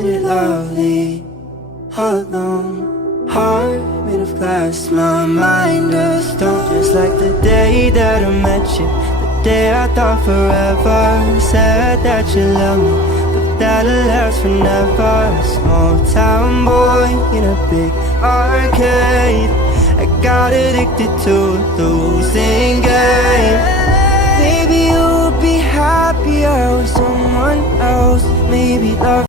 isn't it lovely? Alone, heart made of glass, my mind of stone. Just like the day that I met you, the day I thought forever. Said that you love me, but that'll last forever. Small town boy in a big arcade, I got addicted to a losing game. Maybe you would be happier with someone else. Maybe love